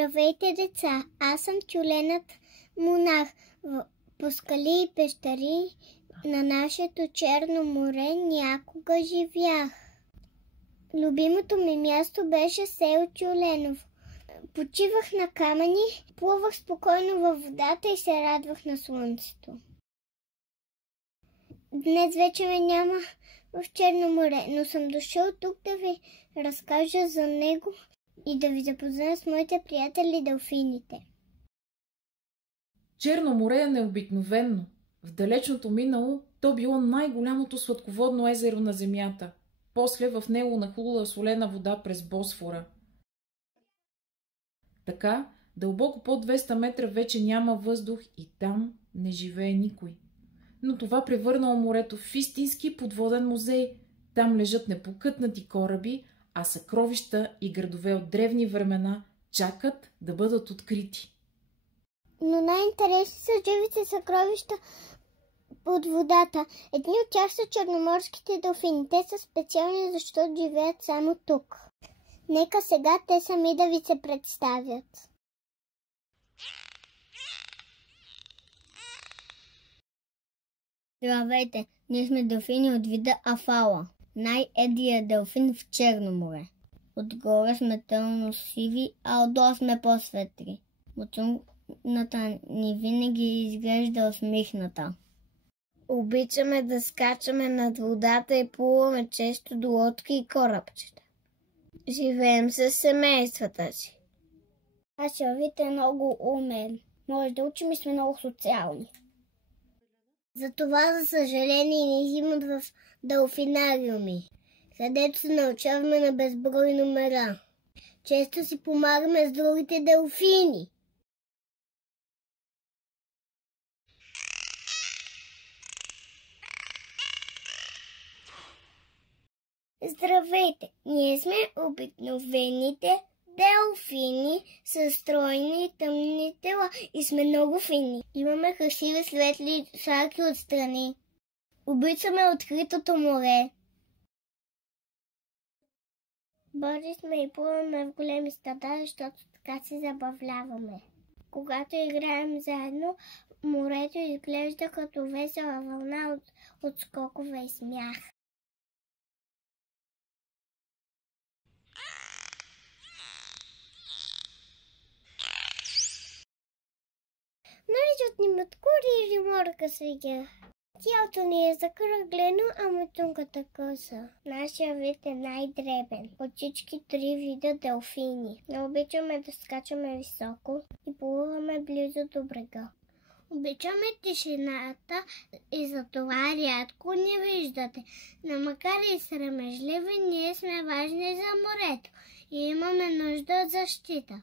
Здравейте, деца! Аз съм тюленът монах. По скали и пещери на нашето Черно море някога живях. Любимото ми място беше село Тюленово. Почивах на камъни, плувах спокойно във водата и се радвах на слънцето. Днес вече ме няма в Черно море, но съм дошъл тук да ви разкажа за него и да ви запозная с моите приятели делфините. Черно море е необикновено. В далечното минало то било най-голямото сладководно езеро на земята. После в него нахлула солена вода през Босфора. Така, дълбоко под 200 метра вече няма въздух и там не живее никой. Но това превърнало морето в истински подводен музей. Там лежат непокътнати кораби, а съкровища и градове от древни времена чакат да бъдат открити. Но най-интересни са живите съкровища под водата. Едни от тях са черноморските делфини. Те са специални, защото живеят само тук. Нека сега те сами да ви се представят. Здравейте, ние сме делфини от вида Афала, най-едрия делфин в Черно море. Отгоре сме тъмно-сиви, а отдолу сме по-светли. Муцуната ни винаги изглежда усмихната. Обичаме да скачаме над водата и плуваме често до лодки и корабчета. Живеем с семействата си. Асовите е много умен. Може да учим и сме много социални. Затова, за съжаление, ни взимат в делфинариуми, където се научаваме на безброй номера. Често си помагаме с другите делфини. Здравейте! Ние сме обикновените делфини с стройни тъмни тела и сме много фини. Имаме красиви светли шарки отстрани. Обичаме откритото море. Бързи сме и плуваме в големи стада, защото така се забавляваме. Когато играем заедно, морето изглежда като весела вълна от скокове и смях. Наричат ни маткури или морка свига. Тялото ни е закръглено, а мутунката къса. Нашия вид е най-дребен от всички три вида делфини. Не обичаме да скачаме високо и плуваме близо до брега. Обичаме тишината и затова рядко ни виждате. Но макар и срамежливи, ние сме важни за морето и имаме нужда от защита.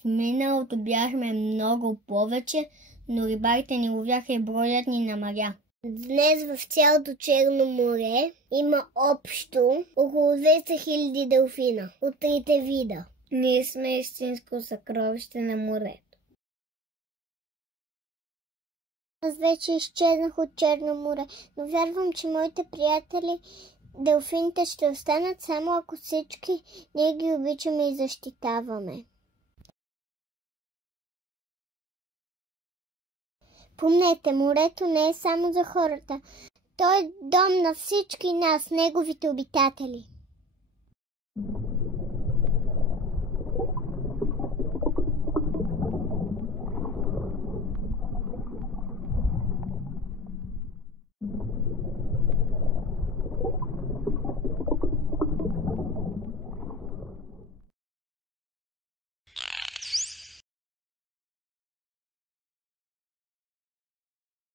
В миналото бяхме много повече, но рибарите ни ловяха и броят ни намаля. Днес в цялото Черно море има общо около 200 000 делфина от трите вида. Ние сме истинско съкровище на морето. Аз вече изчезнах от Черно море, но вярвам, че моите приятели делфините ще останат само ако всички ние ги обичаме и защитаваме. Помнете, морето не е само за хората. То е дом на всички нас, неговите обитатели.